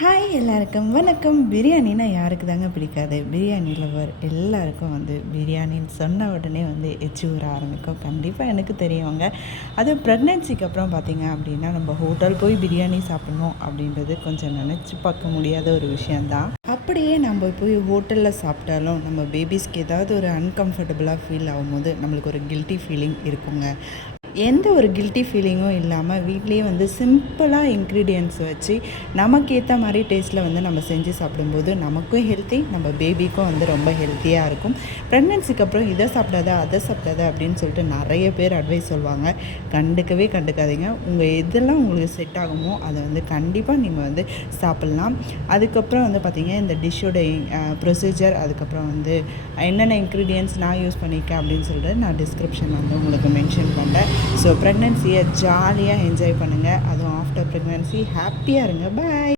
Hi எல்லாருக்கும் வணக்கம். பிரியாணினா யாருக்கு தாங்க பிடிக்காது? பிரியாணி லவர் எல்லாருக்கும் பிரியாணின்னு சொன்ன உடனே எச்சி ஊற ஆரம்பிக்கும். கண்டிப்பாக எனக்கு தெரியுங்க. அது ப்ரெக்னென்சிக்கு அப்புறம் பார்த்திங்க அப்படின்னா நம்ம ஹோட்டல் போய் பிரியாணி சாப்பிட்ணும் அப்படின்றது கொஞ்சம் நினச்சி பார்க்க முடியாத ஒரு விஷயந்தான். அப்படியே நம்ம போய் ஹோட்டலில் சாப்பிட்டாலும் நம்ம பேபிஸ்க்கு ஏதாவது ஒரு அன்கம்ஃபர்டபுளாக ஃபீல் ஆகும்போது நம்மளுக்கு ஒரு கில்ட்டி ஃபீலிங் இருக்குங்க. எந்த ஒரு கில்ட்டி ஃபீலிங்கும் இல்லாமல் வீட்லேயே சிம்பிளாக இன்க்ரீடியன்ட்ஸ் வச்சு நமக்கு ஏற்ற மாதிரி டேஸ்ட்டில் நம்ம செஞ்சு சாப்பிடும்போது நமக்கும் ஹெல்த்தி, நம்ம பேபிக்கும் ரொம்ப ஹெல்த்தியாக இருக்கும். ப்ரெக்னென்சிக்கு அப்புறம் இதை சாப்பிடாத அதை சாப்பிடாத அப்படின்னு சொல்லிட்டு நிறைய பேர் அட்வைஸ் சொல்லுவாங்க. கண்டுக்காதீங்க. எதெல்லாம் உங்களுக்கு செட் ஆகுமோ அதை கண்டிப்பாக நீங்கள் சாப்பிட்லாம். அதுக்கப்புறம் பார்த்திங்க இந்த டிஷ்ஷோட ப்ரொசீஜர், அதுக்கப்புறம் என்னென்ன இன்க்ரீடியன்ட்ஸ் நான் யூஸ் பண்ணியிருக்கேன் அப்படின்னு சொல்லிட்டு நான் டிஸ்கிரிப்ஷனில் உங்களுக்கு மென்ஷன் பண்ணுறேன். ஸோ ப்ரெக்னென்சியை ஜாலியாக என்ஜாய் பண்ணுங்கள். அதுவும் ஆஃப்டர் ப்ரெக்னென்சி ஹாப்பியாக இருங்க. பாய்.